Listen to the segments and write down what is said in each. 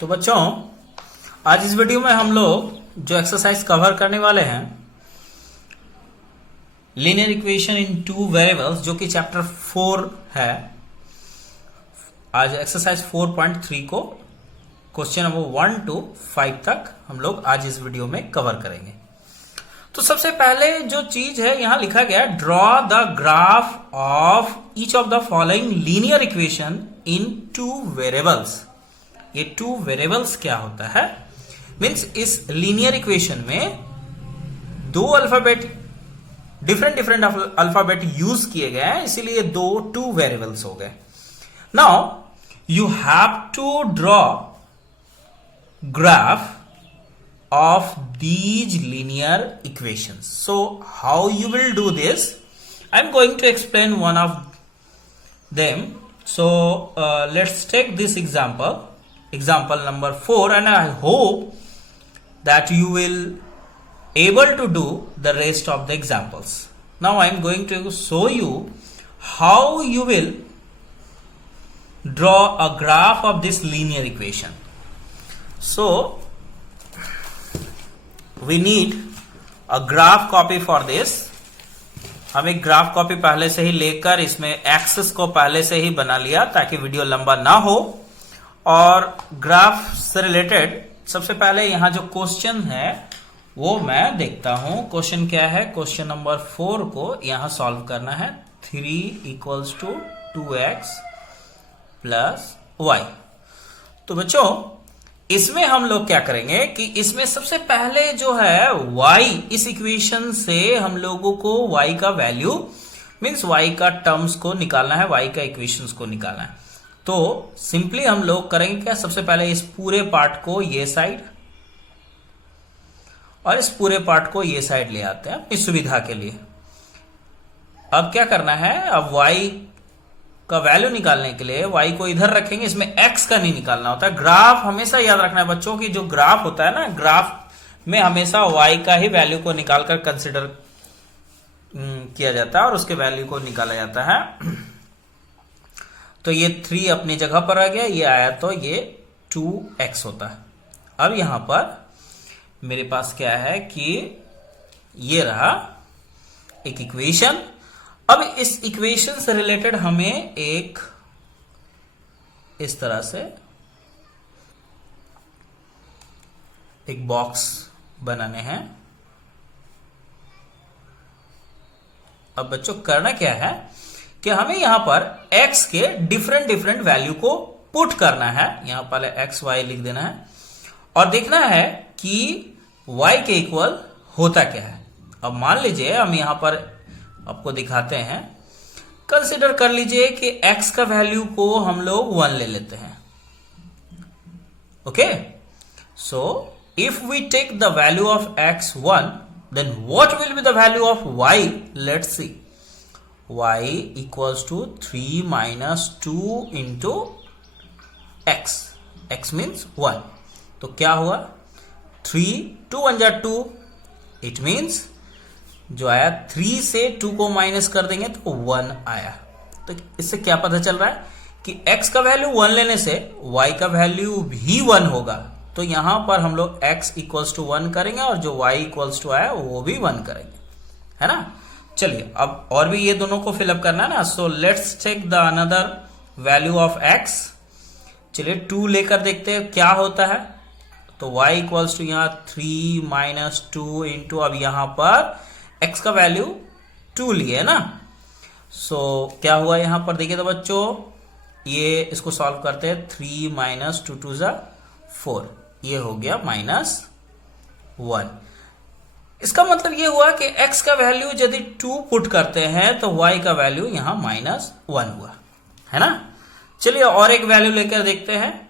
तो बच्चों, आज इस वीडियो में हम लोग जो एक्सरसाइज कवर करने वाले हैं linear equation in two variables, जो कि चैप्टर 4 है। आज एक्सरसाइज 4.3 को क्वेश्चन नंबर 1 to 5 तक हम लोग आज इस वीडियो में कवर करेंगे। तो सबसे पहले जो चीज है यहां लिखा गया, draw the graph of each of the following linear equation in two variables. ये टू वेरिएबल्स क्या होता है? मीन्स इस लीनियर इक्वेशन में दो अल्फाबेट, डिफरेंट अल्फाबेट यूज किए गए हैं, इसीलिए दो टू वेरिएबल्स हो गए। Now you have to draw graph of these linear equations. So how you will do this? I'm going to explain one of them. So let's take this example number 4, and I hope that you will able to do the rest of the examples. Now I'm going to show you how you will draw a graph of this linear equation. So we need a graph copy for this. हम एक graph copy पहले से ही लेकर इसमें access को पहले से ही बना लिया ताकि वीडियो लंबा ना हो। और ग्राफ से रिलेटेड सबसे पहले यहां जो क्वेश्चन है वो मैं देखता हूं। क्वेश्चन क्या है? क्वेश्चन नंबर 4 को यहां सॉल्व करना है। 3 = 2x + y। तो बच्चों, इसमें हम लोग क्या करेंगे कि इसमें सबसे पहले जो है y, इस इक्वेशन से हम लोगों को y का वैल्यू मींस y का टर्म्स को निकालना है, y का इक्वेशंस को निकालना है। तो सिंपली हम लोग करेंगे क्या, सबसे पहले इस पूरे पार्ट को ये साइड और इस पूरे पार्ट को ये साइड ले आते हैं अपनी सुविधा के लिए। अब क्या करना है, अब y का वैल्यू निकालने के लिए y को इधर रखेंगे, इसमें x का नहीं निकालना होता है। ग्राफ हमेशा याद रखना है बच्चों की जो ग्राफ होता है ना, ग्राफ में हमेशा y का ही वैल्यू को निकालकर कंसिडर किया जाता है और उसके वैल्यू को निकाला जाता है। तो ये 3 अपनी जगह पर आ गया, ये आया तो ये 2x होता है। अब यहां पर मेरे पास क्या है कि ये रहा एक इक्वेशन। अब इस इक्वेशन से रिलेटेड हमें एक इस तरह से एक बॉक्स बनाने हैं। अब बच्चों करना क्या है कि हमें यहां पर x के डिफरेंट वैल्यू को पुट करना है। यहां पहले x y लिख देना है और देखना है कि y के इक्वल होता क्या है। अब मान लीजिए हम यहां पर आपको दिखाते हैं, कंसिडर कर लीजिए कि x का वैल्यू को हम लोग 1 ले लेते हैं। Okay, so if we take the value of x 1, then what will be the value of y? Let's see. y = 3 - 2 into x। x means 1। तो क्या हुआ? 3 2 1 2। इट मीन्स जो आया 3 से 2 को माइनस कर देंगे तो 1 आया। तो इससे क्या पता चल रहा है कि x का वैल्यू 1 लेने से y का वैल्यू भी 1 होगा। तो यहां पर हम लोग x = 1 करेंगे और जो y = आया वो भी 1 करेंगे, है ना। चलिए, अब और भी ये दोनों को फिलअप करना है ना। So let's check the another value of x। चलिए 2 लेकर देखते हैं क्या होता है। तो y = यहां 3 - 2 इंटू, अब यहां पर x का वैल्यू 2 लिए ना। सो क्या हुआ यहां पर देखिए तो बच्चों, ये इसको सॉल्व करते हैं। 3 - 2 2 = 4, ये हो गया -1। इसका मतलब ये हुआ कि x का वैल्यू यदि 2 पुट करते हैं तो y का वैल्यू यहां -1 हुआ, है ना। चलिए और एक वैल्यू लेकर देखते हैं।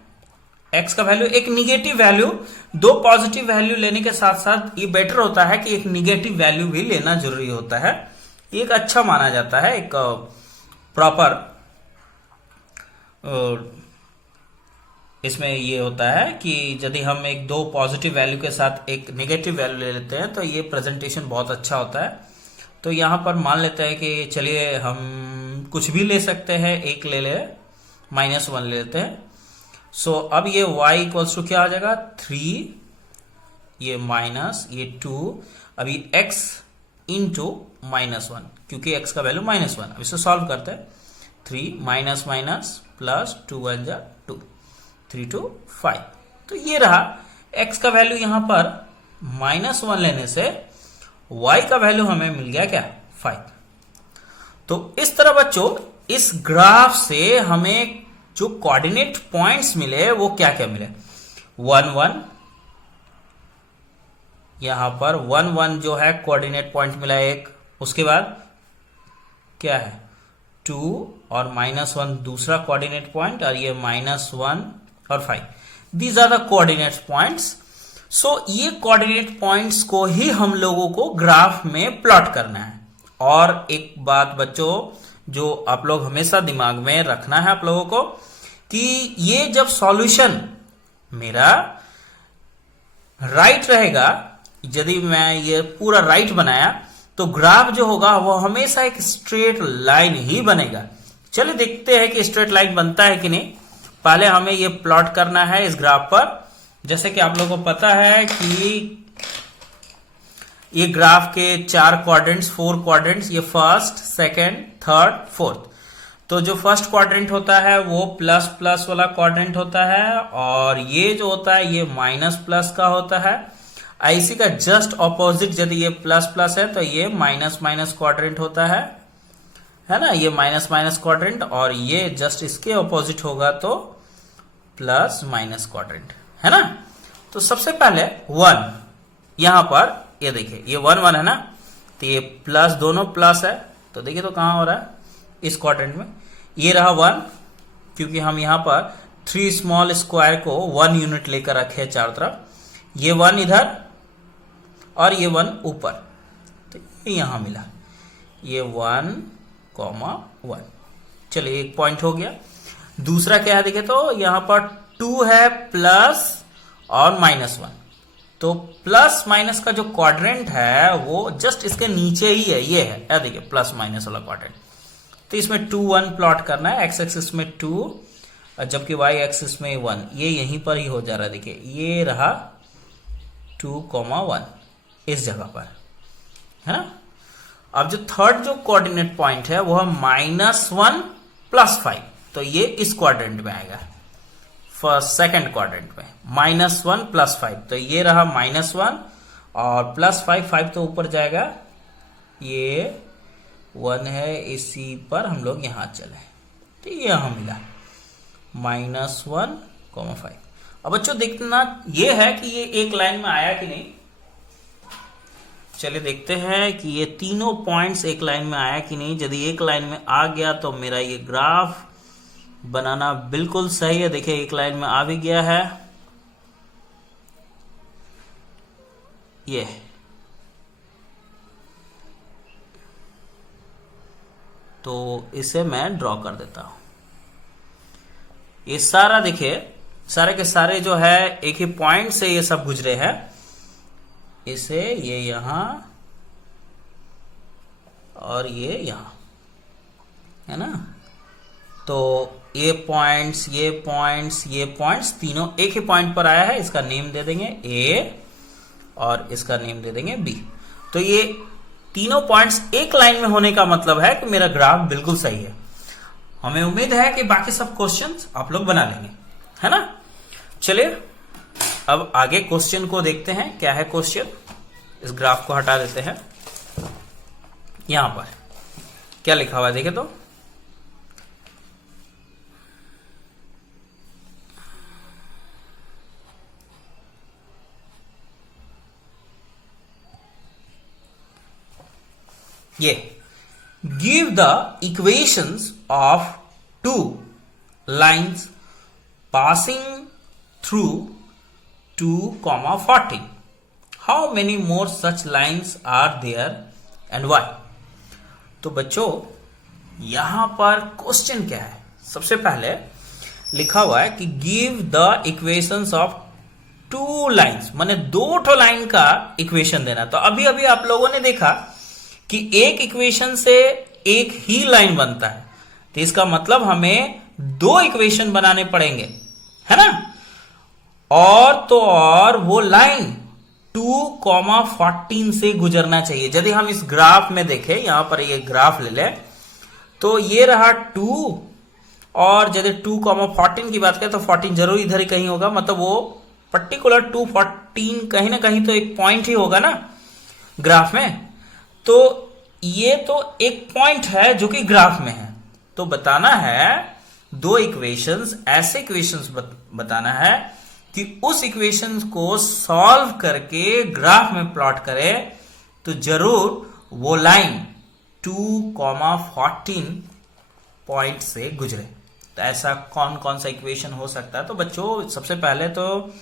x का वैल्यू, एक निगेटिव वैल्यू, दो पॉजिटिव वैल्यू लेने के साथ साथ ये बेटर होता है कि एक निगेटिव वैल्यू भी लेना जरूरी होता है। ये एक अच्छा माना जाता है, एक प्रॉपर इसमें ये होता है कि यदि हम एक दो पॉजिटिव वैल्यू के साथ एक निगेटिव वैल्यू ले लेते हैं तो ये प्रेजेंटेशन बहुत अच्छा होता है। तो यहां पर मान लेते हैं कि चलिए हम कुछ भी ले सकते हैं, एक ले ले -1 ले लेते हैं। सो अब ये y इक्वल्स टू क्या आ जाएगा 3, ये माइनस ये 2, अभी x इंटू -1, क्योंकि x का वैल्यू -1। अब इसे सॉल्व करते हैं। 3 माइनस माइनस प्लस 2 1 जा 2, 3 2 5। तो ये रहा x का वैल्यू, यहां पर -1 लेने से y का वैल्यू हमें मिल गया क्या 5। तो इस तरह बच्चों इस ग्राफ से हमें जो कोऑर्डिनेट पॉइंट्स मिले वो क्या क्या मिले, 1 1, यहां पर 1 1 जो है कोऑर्डिनेट पॉइंट मिला एक, उसके बाद क्या है 2 और -1 दूसरा कोऑर्डिनेट पॉइंट, और ये -1 और 5, these are the coordinate points. So ये कोऑर्डिनेट पॉइंट्स को ही हम लोगों को ग्राफ में प्लॉट करना है। और एक बात बच्चों जो आप लोग हमेशा दिमाग में रखना है आप लोगों को, कि ये जब सॉल्यूशन मेरा राइट रहेगा, यदि मैं ये पूरा राइट बनाया तो ग्राफ जो होगा वो हमेशा एक स्ट्रेट लाइन ही बनेगा। चलिए देखते हैं कि स्ट्रेट लाइन बनता है कि नहीं। पहले हमें ये प्लॉट करना है इस ग्राफ पर। जैसे कि आप लोगों को पता है कि ये ग्राफ के 4 क्वाड्रेंट्स, 4 क्वाड्रेंट्स, ये फर्स्ट, सेकंड, थर्ड, फोर्थ। तो जो फर्स्ट क्वाड्रेंट होता है वो प्लस प्लस वाला क्वाड्रेंट होता है, और ये जो होता है ये माइनस प्लस का होता है। इसी का जस्ट ऑपोजिट, यदि ये प्लस प्लस है तो ये माइनस माइनस क्वाड्रेंट होता है ना, ये माइनस माइनस क्वाड्रेंट, और ये जस्ट इसके ऑपोजिट होगा तो प्लस माइनस क्वाड्रेंट, है ना। तो सबसे पहले 1, यहां पर ये देखिए ये 1 1 है ना, तो ये प्लस, दोनों प्लस है, तो देखिए तो कहां हो रहा है इस क्वाड्रेंट में, ये रहा 1, क्योंकि हम यहां पर 3 स्मॉल स्क्वायर को 1 यूनिट लेकर रखे हैं चारों तरफ। ये 1 इधर और ये 1 ऊपर, तो ये यहां मिला, ये 1, 1। चलिए एक पॉइंट हो गया। दूसरा क्या है देखे तो यहां पर 2 है प्लस और -1, तो प्लस माइनस का जो क्वाड्रेंट है वो जस्ट इसके नीचे ही है, ये है, देखिए प्लस माइनस वाला क्वाड्रेंट। तो इसमें 2 1 प्लॉट करना है, एक्स एक्सिस में 2 जबकि वाई एक्सिस में 1, ये यहीं पर ही हो जा रहा है। देखिए ये रहा 2, 1 इस जगह पर, है ना। अब जो थर्ड जो कोऑर्डिनेट पॉइंट है वो है -1 + 5, तो ये इस क्वाड्रेंट में आएगा, फर्स्ट सेकंड क्वाड्रेंट में -1 + 5, तो ये रहा -1 और +5, 5 तो ऊपर जाएगा, ये 1 है, इसी पर हम लोग यहां चले, तो ये यहां मिला -1, 5। अब बच्चों देखना ये है कि ये एक लाइन में आया कि नहीं। चलिए देखते हैं कि ये तीनों पॉइंट्स एक लाइन में आया कि नहीं। यदि एक लाइन में आ गया तो मेरा ये ग्राफ बनाना बिल्कुल सही है। देखिए एक लाइन में आ भी गया है, ये तो इसे मैं ड्रॉ कर देता हूं। ये सारा देखिए, सारे के सारे जो है एक ही पॉइंट से ये सब गुजरे हैं, इसे ये यहां और ये यहां, है ना। तो ये पॉइंट्स, ये पॉइंट्स, ये पॉइंट्स तीनों एक ही पॉइंट पर आया है। इसका नेम दे देंगे ए और इसका नेम दे देंगे बी। तो ये तीनों पॉइंट्स एक लाइन में होने का मतलब है कि मेरा ग्राफ बिल्कुल सही है। हमें उम्मीद है कि बाकी सब क्वेश्चंस आप लोग बना लेंगे, है ना। चलिए अब आगे क्वेश्चन को देखते हैं। क्या है क्वेश्चन, इस ग्राफ को हटा देते हैं। यहां पर क्या लिखा हुआ है देखे तो, ये give the equations of 2 lines passing through 2, 14. How many more such lines are there and why. तो बच्चों यहां पर क्वेश्चन क्या है, सबसे पहले लिखा हुआ है कि give the equations of 2 lines, माने 2 लाइन का इक्वेशन देना। तो अभी अभी आप लोगों ने देखा कि एक इक्वेशन से एक ही लाइन बनता है, तो इसका मतलब हमें 2 इक्वेशन बनाने पड़ेंगे, है ना। और तो और वो लाइन 2,14 से गुजरना चाहिए। यदि हम इस ग्राफ में देखें, यहां पर ये ग्राफ ले लें, तो ये रहा 2, और यदि 2,14 की बात करें तो 14 जरूर इधर ही कहीं होगा, मतलब वो पर्टिकुलर 214 कहीं ना कहीं तो एक पॉइंट ही होगा ना ग्राफ में। तो ये तो एक पॉइंट है जो कि ग्राफ में है। तो बताना है दो इक्वेशंस, ऐसे इक्वेशंस बताना है कि उस इक्वेशंस को सॉल्व करके ग्राफ में प्लॉट करें तो जरूर वो लाइन 2,14 पॉइंट से गुजरे। तो ऐसा कौन कौन सा इक्वेशन हो सकता है? तो बच्चों सबसे पहले तो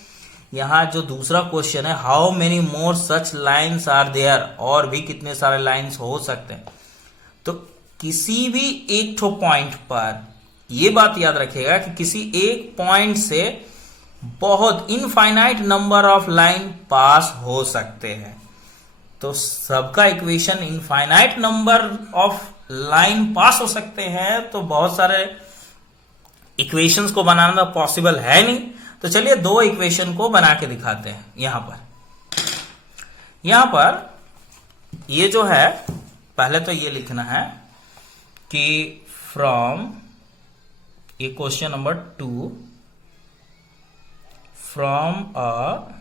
यहां जो दूसरा क्वेश्चन है, how many more such lines are there, और भी कितने सारे लाइन्स हो सकते हैं। तो किसी भी एक ठो पॉइंट पर यह बात याद रखिएगा कि किसी एक पॉइंट से बहुत infinite number of line pass हो सकते हैं। तो सबका equation infinite number of line pass हो सकते हैं, तो बहुत सारे इक्वेशंस को बनाना पॉसिबल है नहीं। तो चलिए दो इक्वेशन को बना के दिखाते हैं। यहां पर ये जो है, पहले तो ये लिखना है कि फ्रॉम, ये question number 2, from a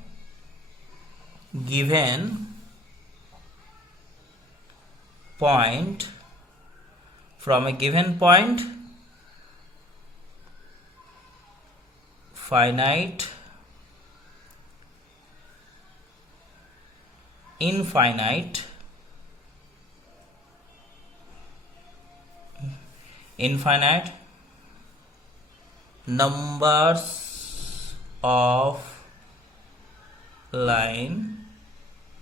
given point, from A given point finite, infinite, numbers of line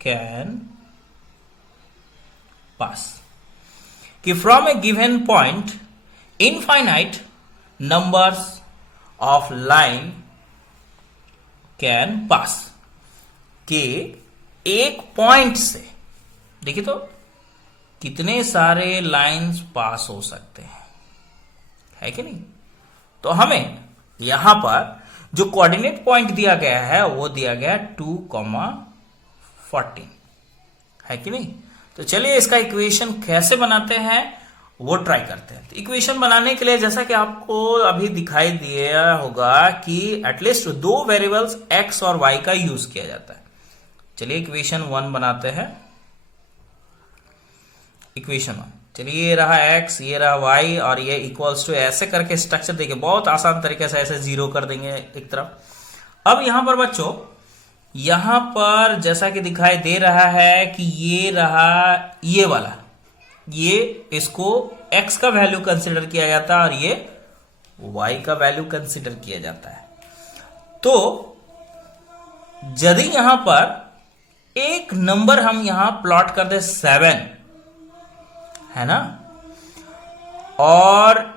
can pass। कि from a given point infinite numbers of line can pass, के एक पॉइंट से देखिए तो कितने सारे लाइंस पास हो सकते हैं, है कि नहीं। तो हमें यहां पर जो कोऑर्डिनेट पॉइंट दिया गया है वो दिया गया 2,14, है कि नहीं। तो चलिए इसका इक्वेशन कैसे बनाते हैं वो ट्राई करते हैं। तो इक्वेशन बनाने के लिए जैसा कि आपको अभी दिखाई दिया होगा कि एटलीस्ट दो वेरिएबल्स x और y का यूज किया जाता है। चलिए इक्वेशन 1 बनाते हैं। इक्वेशन 1, चलिए ये रहा x, ये रहा y, और ये इक्वल्स टू, ऐसे करके स्ट्रक्चर देखिए, बहुत आसान तरीके से ऐसे जीरो कर देंगे एक तरफ। अब यहां पर बच्चों, यहां पर जैसा कि दिखाई दे रहा है कि ये रहा ये वाला, ये इसको x का वैल्यू कंसिडर किया जाता है और ये y का वैल्यू कंसिडर किया जाता है। तो यदि यहां पर एक नंबर हम यहां प्लॉट कर दे 7, है ना, और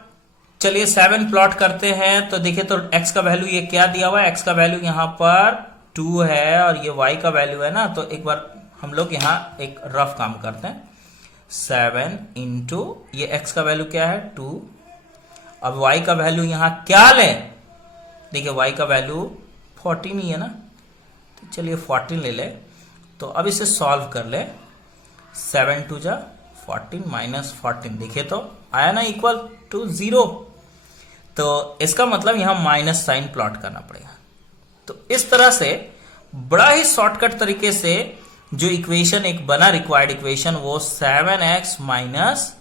चलिए 7 प्लॉट करते हैं तो देखिए तो x का वैल्यू ये क्या दिया हुआ है, x का वैल्यू यहां पर 2 है और ये y का वैल्यू है ना। तो एक बार हम लोग यहां एक रफ काम करते हैं, 7 इंटू ये x का वैल्यू क्या है 2, अब y का वैल्यू यहां क्या लें, देखिए y का वैल्यू 14 ही है ना, तो चलिए 14 ले ले। तो अब इसे सॉल्व कर ले, 7 2 जा 14 माइनस 14, देखिए तो आया ना इक्वल टू 0। तो इसका मतलब यहां माइनस साइन प्लॉट करना पड़ेगा। तो इस तरह से बड़ा ही शॉर्टकट तरीके से जो इक्वेशन एक बना रिक्वायर्ड इक्वेशन, वो 7x minus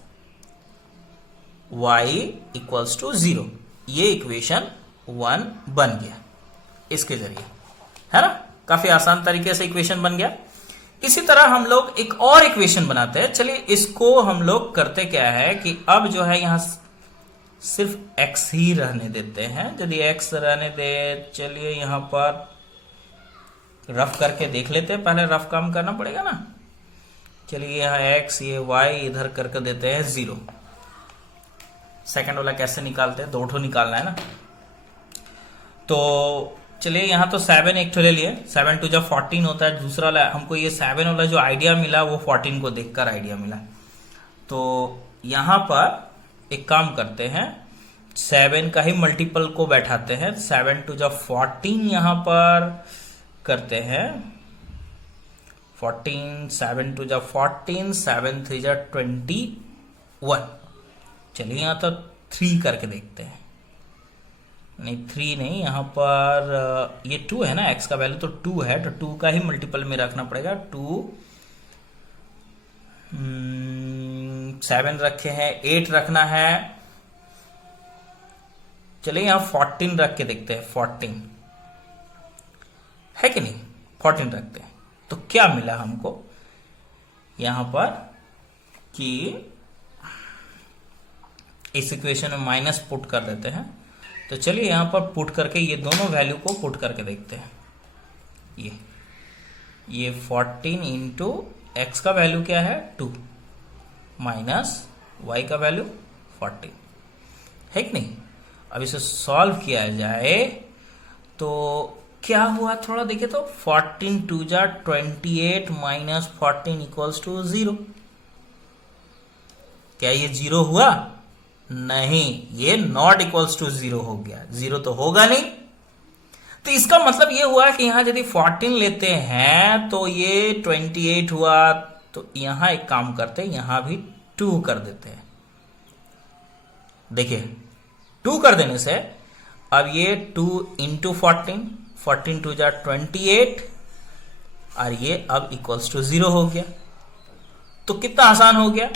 y equals to 0, ये इक्वेशन 1 बन गया इसके जरिए, है ना। काफी आसान तरीके से इक्वेशन बन गया। इसी तरह हम लोग एक और इक्वेशन बनाते हैं। चलिए इसको हम लोग करते क्या है कि अब जो है यहां सिर्फ x ही रहने देते हैं। यदि x रहने दे, चलिए यहां पर रफ करके देख लेते हैं, पहले रफ काम करना पड़ेगा ना। चलिए यहां x, ये y इधर करके देते हैं 0। सेकंड वाला कैसे निकालते हैं, 2 ठो निकालना है ना। तो चलिए यहां तो 7 एक ठो ले लिए, 7 2 जब 14 होता है। दूसरा वाला हमको ये 7 वाला जो आइडिया मिला वो 14 को देखकर आइडिया मिला। तो यहां पर एक काम करते हैं, 7 का ही मल्टीपल को बैठाते हैं। 7 टू जा 14 यहां पर करते हैं। 14, 7 टू जा 14, 7 3 जा 21। चलिए यहां तो 3 करके देखते हैं। नहीं 3 नहीं, यहां पर ये 2 है ना, x का वैल्यू तो 2 है, तो 2 का ही मल्टीपल में रखना पड़ेगा। 2 7 रखे हैं, 8 रखना है। चलिए यहां 14 रख के देखते हैं। 14 है कि नहीं, 14 रखते हैं तो क्या मिला हमको यहां पर कि इस इक्वेशन में माइनस पुट कर देते हैं। तो चलिए यहां पर पुट करके ये दोनों वैल्यू को पुट करके देखते हैं। ये 14 इंटू एक्स का वैल्यू क्या है 2 माइनस वाई का वैल्यू 14 है कि नहीं। अब इसे सॉल्व किया जाए तो क्या हुआ, थोड़ा देखिए तो 14 टू जा 28 माइनस 14 इक्वल्स टू 0। क्या ये 0 हुआ? नहीं, ये नॉट इक्वल्स टू 0 हो गया। 0 तो होगा नहीं। तो इसका मतलब ये हुआ कि यहां यदि 14 लेते हैं तो ये 28 हुआ। तो यहां एक काम करते हैं, यहां भी 2 कर देते हैं। देखिए 2 कर देने से अब ये 2 इंटू 14 टू जा 28 और ये अब इक्वल्स टू 0 हो गया। तो कितना आसान हो गया।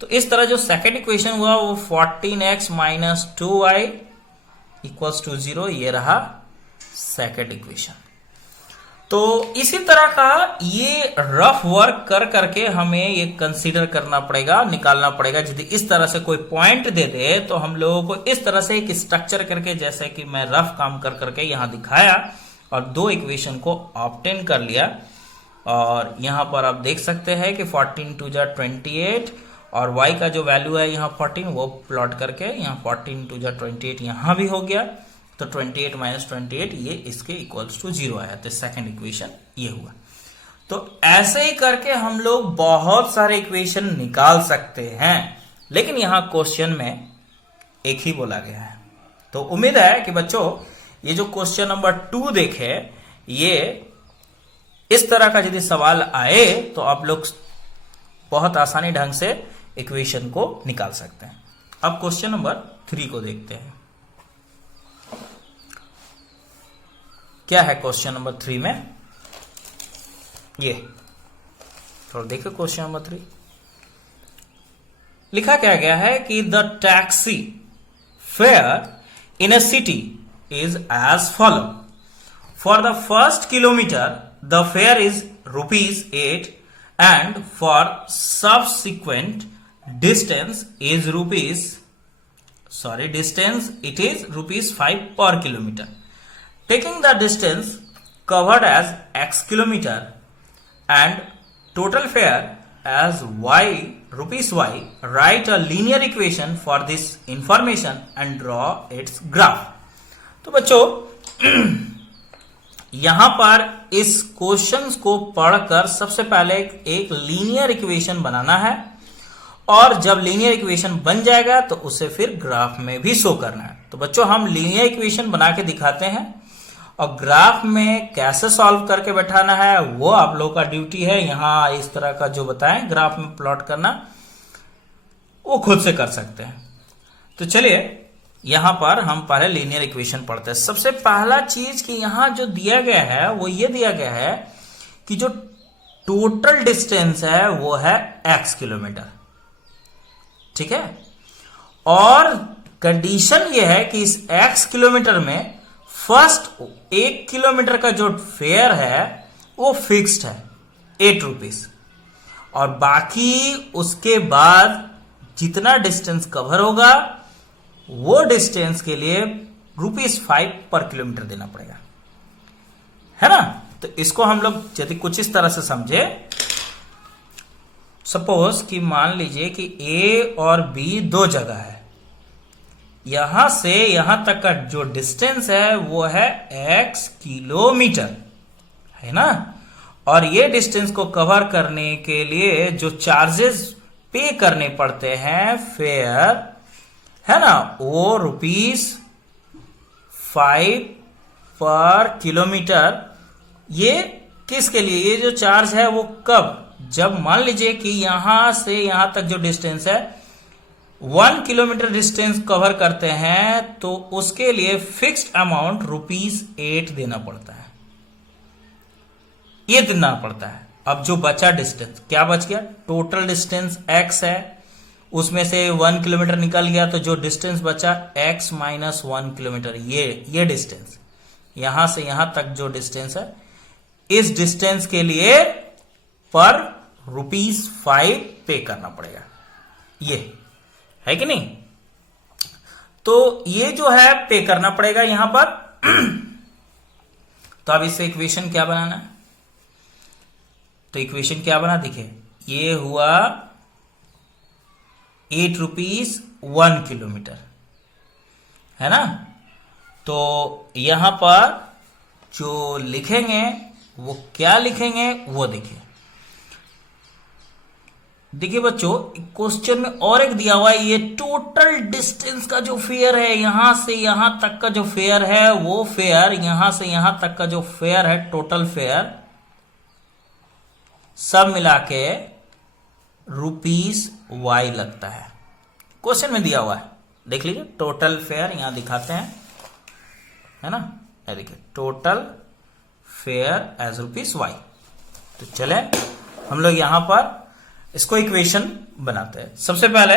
तो इस तरह जो सेकेंड इक्वेशन हुआ वो 14x minus 2y equals to 0, ये रहा सेकेंड इक्वेशन। तो इसी तरह का ये रफ वर्क कर करके हमें ये कंसीडर करना पड़ेगा, निकालना पड़ेगा। यदि इस तरह से कोई पॉइंट दे दे तो हम लोगों को इस तरह से एक स्ट्रक्चर करके, जैसे कि मैं रफ काम कर करके यहां दिखाया और 2 इक्वेशन को ऑब्टेन कर लिया। और यहां पर आप देख सकते हैं कि 14 टू जा 28 और y का जो वैल्यू है यहाँ 14 वो प्लॉट करके यहाँ 14 टू जा 28 यहां भी हो गया। तो 28 माइनस 28 ये इसके इक्वल्स टू 0 आया। तो सेकंड इक्वेशन ये हुआ। तो ऐसे ही करके हम लोग बहुत सारे इक्वेशन निकाल सकते हैं, लेकिन यहां क्वेश्चन में एक ही बोला गया है। तो उम्मीद है कि बच्चों ये जो क्वेश्चन नंबर 2 देखे, ये इस तरह का यदि सवाल आए तो आप लोग बहुत आसानी ढंग से इक्वेशन को निकाल सकते हैं। अब क्वेश्चन नंबर 3 को देखते हैं। क्या है क्वेश्चन नंबर 3 में, ये थोड़ा देखो। क्वेश्चन नंबर 3 लिखा क्या गया है कि the taxi fare in a city is as follow. For the first kilometre the fare is ₹8 and for subsequent distance is distance it is ₹5 per kilometer. Taking the distance covered as x kilometer and total fare as ₹y, write a linear equation for this information and draw its graph. तो बच्चों यहां पर इस questions को पढ़कर सबसे पहले एक लीनियर इक्वेशन बनाना है, और जब लीनियर इक्वेशन बन जाएगा तो उसे फिर ग्राफ में भी शो करना है। तो बच्चों हम लीनियर इक्वेशन बना के दिखाते हैं और ग्राफ में कैसे सॉल्व करके बैठाना है वो आप लोगों का ड्यूटी है। यहां इस तरह का जो बताएं ग्राफ में प्लॉट करना वो खुद से कर सकते हैं। तो चलिए यहां पर हम पहले लीनियर इक्वेशन पढ़ते हैं। सबसे पहला चीज कि यहां जो दिया गया है वो ये दिया गया है कि जो टोटल डिस्टेंस है वो है x किलोमीटर, ठीक है। और कंडीशन ये है कि इस x किलोमीटर में फर्स्ट 1 किलोमीटर का जो फेयर है वो फिक्स्ड है ₹8, और बाकी उसके बाद जितना डिस्टेंस कवर होगा वो डिस्टेंस के लिए ₹5 पर किलोमीटर देना पड़ेगा, है ना। तो इसको हम लोग यदि कुछ इस तरह से समझे, सपोज कि मान लीजिए कि A और B 2 जगह है, यहां से यहां तक का जो डिस्टेंस है वो है x किलोमीटर, है ना। और ये डिस्टेंस को कवर करने के लिए जो चार्जेस पे करने पड़ते हैं फेयर, है ना, वो ₹5 पर किलोमीटर। ये किसके लिए, ये जो चार्ज है वो कब, जब मान लीजिए कि यहां से यहां तक जो डिस्टेंस है 1 किलोमीटर डिस्टेंस कवर करते हैं, तो उसके लिए फिक्स्ड अमाउंट ₹8 देना पड़ता है, ये देना पड़ता है। अब जो बचा डिस्टेंस, क्या बच गया, टोटल डिस्टेंस x है, उसमें से 1 किलोमीटर निकल गया, तो जो डिस्टेंस बचा x माइनस 1 किलोमीटर, ये डिस्टेंस यहां से यहां तक जो डिस्टेंस है, इस डिस्टेंस के लिए पर ₹5 पे करना पड़ेगा, ये है कि नहीं। तो ये जो है पे करना पड़ेगा यहां पर। तो अब इससे इक्वेशन क्या बनाना है, तो इक्वेशन क्या बना, देखिए ये हुआ ₹8 1 किलोमीटर, है ना। तो यहां पर जो लिखेंगे वो क्या लिखेंगे, वो देखिए बच्चों, क्वेश्चन में और एक दिया हुआ है, ये टोटल डिस्टेंस का जो फेयर है, यहां से यहां तक का जो फेयर है, वो फेयर यहां से यहां तक का जो फेयर है, टोटल फेयर सब मिला के ₹Y लगता है, क्वेश्चन में दिया हुआ है। देख लीजिए टोटल फेयर यहां दिखाते हैं, है ना, देखिए टोटल फेयर एज ₹Y। तो चले हम लोग यहां पर इसको इक्वेशन बनाते हैं। सबसे पहले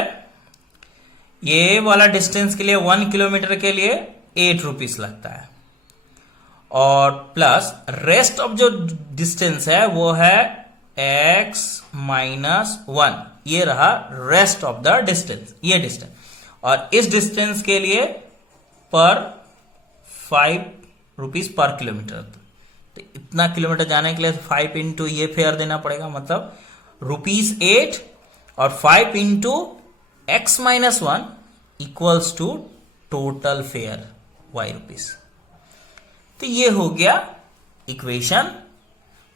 ये वाला डिस्टेंस के लिए 1 किलोमीटर के लिए ₹8 लगता है, और प्लस रेस्ट ऑफ जो डिस्टेंस है वो है x माइनस 1, ये रहा रेस्ट ऑफ द डिस्टेंस, ये डिस्टेंस, और इस डिस्टेंस के लिए पर ₹5 पर किलोमीटर। तो इतना किलोमीटर जाने के लिए 5 इंटू ये फेयर देना पड़ेगा, मतलब ₹8 और 5 into x minus 1 equals to total fare ₹Y। तो ये हो गया, इक्वेशन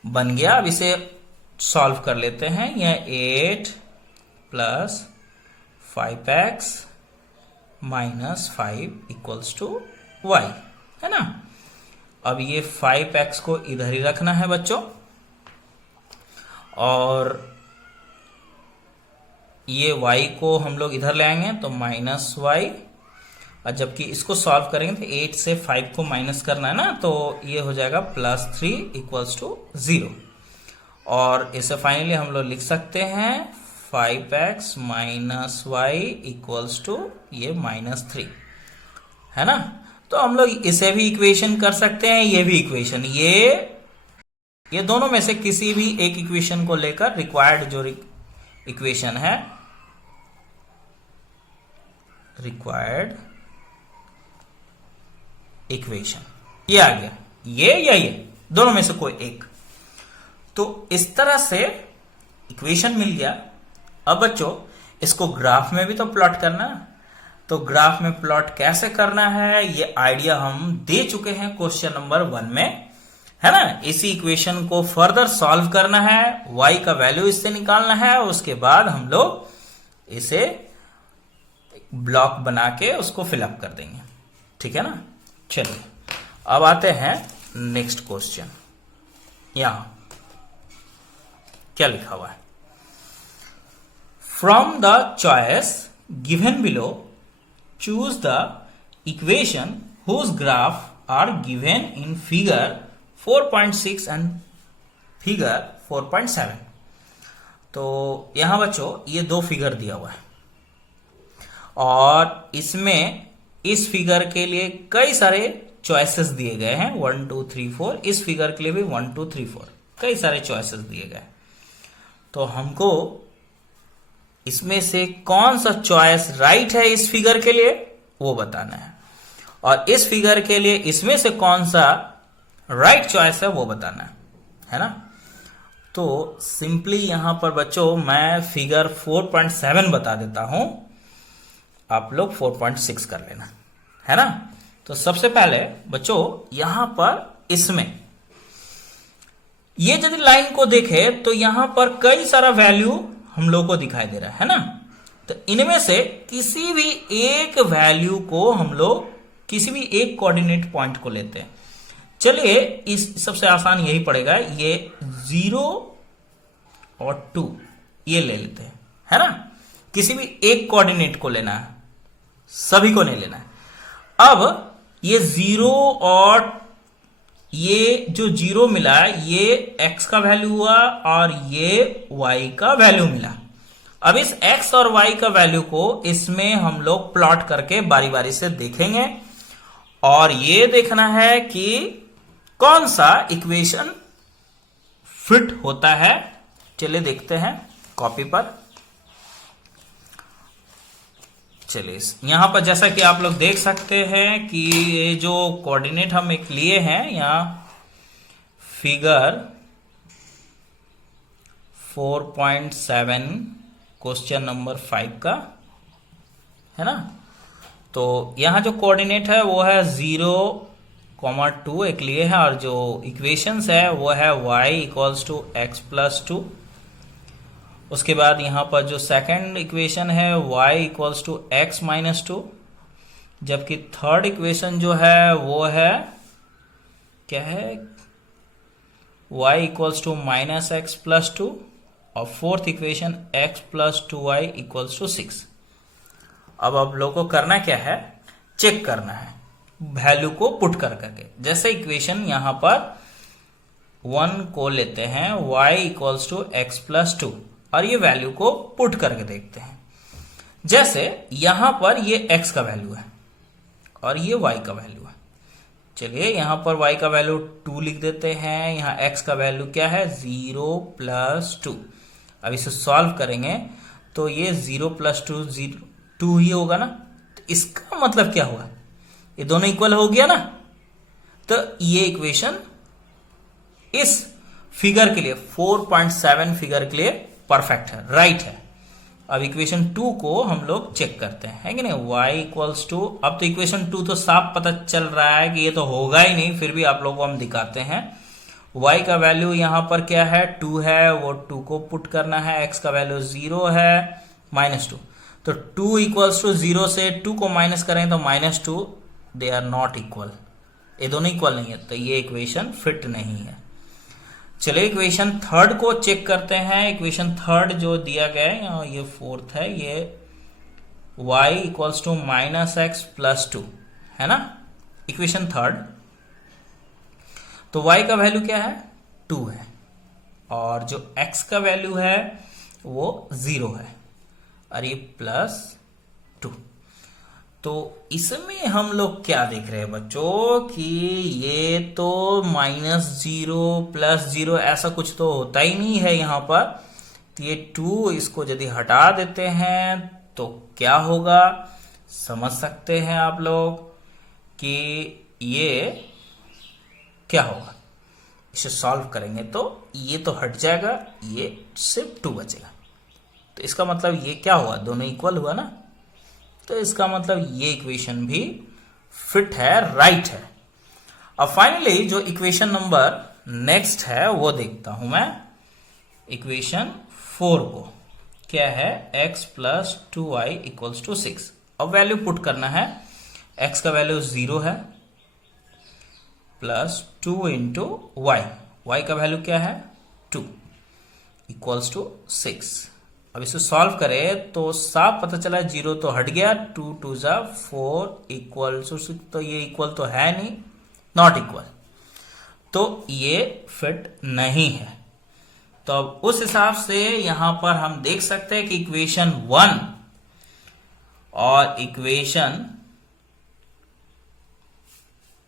बन गया। अब इसे सॉल्व कर लेते हैं। यह 8 plus 5x minus 5 equals to Y, है ना। अब ये 5x को इधर ही रखना है बच्चों, और ये y को हम लोग इधर ले आएंगे तो माइनस y, और जबकि इसको सॉल्व करेंगे तो 8 से 5 को माइनस करना है ना, तो ये हो जाएगा +3 इक्वल्स टू 0। और इसे फाइनली हम लोग लिख सकते हैं 5x minus y equals to ये -3, है ना। तो हम लोग इसे भी इक्वेशन कर सकते हैं, ये भी इक्वेशन, ये दोनों में से किसी भी एक इक्वेशन को लेकर रिक्वायर्ड जो इक्वेशन है, रिक्वायर्ड इक्वेशन ये आ गया, ये या ये दोनों में से कोई एक। तो इस तरह से इक्वेशन मिल गया। अब बच्चों इसको ग्राफ में भी तो प्लॉट करना, तो ग्राफ में प्लॉट कैसे करना है ये आइडिया हम दे चुके हैं क्वेश्चन नंबर 1 में, है ना। इसी इक्वेशन को फर्दर सॉल्व करना है, y का वैल्यू इससे निकालना है, उसके बाद हम लोग इसे ब्लॉक बना के उसको फिलअप कर देंगे, ठीक है ना। चलिए अब आते हैं नेक्स्ट क्वेश्चन। यहां क्या लिखा हुआ है, from the choice given below choose the equation whose graph are given in figure 4.6 and figure 4.7। तो यहां बच्चों ये दो फिगर दिया हुआ है, और इसमें इस फिगर के लिए कई सारे चॉइसेस दिए गए हैं, 1 2 3 4। इस फिगर के लिए भी 1 2 3 4 कई सारे चॉइसेस दिए गए। तो हमको इसमें से कौन सा चॉइस राइट है इस फिगर के लिए वो बताना है, और इस फिगर के लिए इसमें से कौन सा राइट चॉइस है वो बताना है ना। तो सिंपली यहां पर बच्चों मैं फिगर 4.7 बता देता हूं, आप लोग 4.6 कर लेना, है ना। तो सबसे पहले बच्चों यहां पर इसमें ये यदि लाइन को देखे तो यहां पर कई सारा वैल्यू हम लोग को दिखाई दे रहा है ना। तो इनमें से किसी भी एक वैल्यू को हम लोग किसी भी एक कोऑर्डिनेट पॉइंट को लेते हैं। चलिए इस सबसे आसान यही पड़ेगा, ये 0 और 2 ये ले लेते हैं, है ना। किसी भी एक कोऑर्डिनेट को लेना है, सभी को नहीं लेना है। अब ये 0 और ये जो 0 मिला ये x का वैल्यू हुआ और ये y का वैल्यू मिला। अब इस x और y का वैल्यू को इसमें हम लोग प्लॉट करके बारी बारी से देखेंगे और ये देखना है कि कौन सा इक्वेशन फिट होता है। चलिए देखते हैं कॉपी पर। चलिए यहां पर जैसा कि आप लोग देख सकते हैं कि ये जो कोऑर्डिनेट हम एक लिए हैं, यहां फिगर 4.7 क्वेश्चन नंबर 5 का है ना। तो यहां जो कोऑर्डिनेट है वो है 0,2 एक लिए है और जो इक्वेशंस है वो है y equals to x plus 2। उसके बाद यहां पर जो सेकंड इक्वेशन है y equals to x minus 2, जबकि थर्ड इक्वेशन जो है वो है क्या है, y equals to minus x plus 2 और fourth equation x plus 2y equals to 6। अब आप लोगों को करना क्या है, चेक करना है वैल्यू को पुट कर करके। जैसे इक्वेशन यहां पर 1 को लेते हैं y equals to x plus 2 और ये वैल्यू को पुट करके देखते हैं। जैसे यहां पर ये x का वैल्यू है और ये y का वैल्यू है। चलिए यहां पर y का वैल्यू 2 लिख देते हैं, यहां x का वैल्यू क्या है 0 प्लस 2। अब इसे सॉल्व करेंगे तो ये 0 प्लस 2 ही होगा ना। तो इसका मतलब क्या हुआ, ये दोनों इक्वल हो गया ना। तो ये इक्वेशन इस फिगर के लिए 4.7 फिगर के लिए परफेक्ट है, राइट है। अब इक्वेशन 2 को हम लोग चेक करते हैं, है कि नहीं। y इक्वल्स टू, अब तो इक्वेशन 2 तो साफ पता चल रहा है कि ये तो होगा ही नहीं, फिर भी आप लोगों को हम दिखाते हैं। y का वैल्यू यहां पर क्या है 2 है, वो 2 को पुट करना है। x का वैल्यू 0 है माइनस 2, तो 2 इक्वल्स टू 0 से 2 को माइनस करें तो minus 2, they are not equal, ये दोनों इक्वल नहीं है, तो ये इक्वेशन फिट नहीं है। चलिए इक्वेशन थर्ड को चेक करते हैं। इक्वेशन थर्ड जो दिया गया है, ये फोर्थ है, ये y equals to minus x plus 2 है ना, इक्वेशन थर्ड। तो y का वैल्यू क्या है 2 है और जो x का वैल्यू है वो 0 है और ये प्लस 2। तो इसमें हम लोग क्या देख रहे हैं बच्चों कि ये तो -0 प्लस 0 ऐसा कुछ तो होता ही नहीं है यहाँ पर। तो ये 2 इसको यदि हटा देते हैं तो क्या होगा, समझ सकते हैं आप लोग कि ये क्या होगा। इसे सॉल्व करेंगे तो ये तो हट जाएगा, ये सिर्फ 2 बचेगा। तो इसका मतलब ये क्या हुआ, दोनों इक्वल हुआ ना। तो इसका मतलब ये इक्वेशन भी फिट है, राइट है। अब फाइनली जो इक्वेशन नंबर नेक्स्ट है वो देखता हूं मैं, इक्वेशन 4 को। क्या है x plus 2y equals to 6। अब वैल्यू पुट करना है, x का वैल्यू 0 है प्लस 2 इंटू y का वैल्यू क्या है 2 इक्वल्स टू 6। अब इसे सॉल्व करें तो साफ पता चला 0 तो हट गया, 2 2 जा 4 इक्वल टू 6, तो ये इक्वल तो है नहीं, नॉट इक्वल, तो ये फिट नहीं है। तो अब उस हिसाब से यहां पर हम देख सकते हैं कि इक्वेशन 1 और इक्वेशन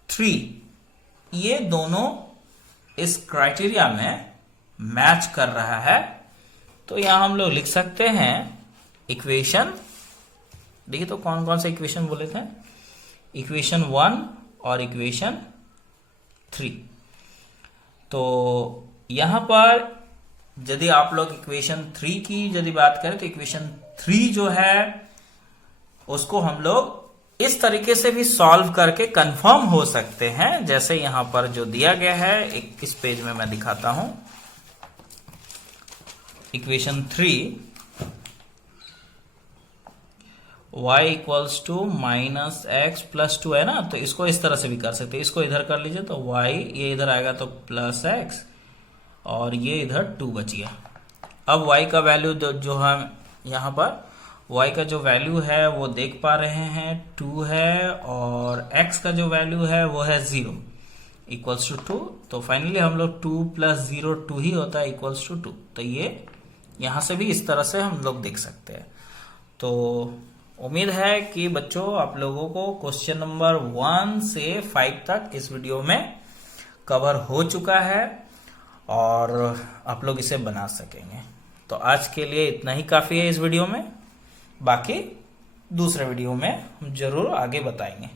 3 ये दोनों इस क्राइटेरिया में मैच कर रहा है। तो यहां हम लोग लिख सकते हैं इक्वेशन, देखिए तो कौन कौन से इक्वेशन बोले थे, इक्वेशन 1 और इक्वेशन 3। तो यहां पर यदि आप लोग इक्वेशन 3 की यदि बात करें तो इक्वेशन 3 जो है उसको हम लोग इस तरीके से भी सॉल्व करके कंफर्म हो सकते हैं, जैसे यहां पर जो दिया गया है, इस पेज में मैं दिखाता हूं। Equation 3 y equals to minus x plus two है ना, तो इसको इस तरह से भी कर सकते हैं। इसको इधर कर लीजिए तो y ये इधर आएगा तो प्लस एक्स और ये इधर 2 बच गया। अब y का वैल्यू जो हम यहाँ पर y का जो वैल्यू है वो देख पा रहे हैं 2 है, और x का जो वैल्यू है वो है 0 इक्वल्स टू 2। तो फाइनली हम लोग 2 प्लस 0 2 ही होता है इक्वल्स टू 2। तो ये यहाँ से भी इस तरह से हम लोग देख सकते हैं। तो उम्मीद है कि बच्चों आप लोगों को क्वेश्चन नंबर 1 से 5 तक इस वीडियो में कवर हो चुका है और आप लोग इसे बना सकेंगे। तो आज के लिए इतना ही काफी है इस वीडियो में, बाकी दूसरे वीडियो में हम जरूर आगे बताएंगे।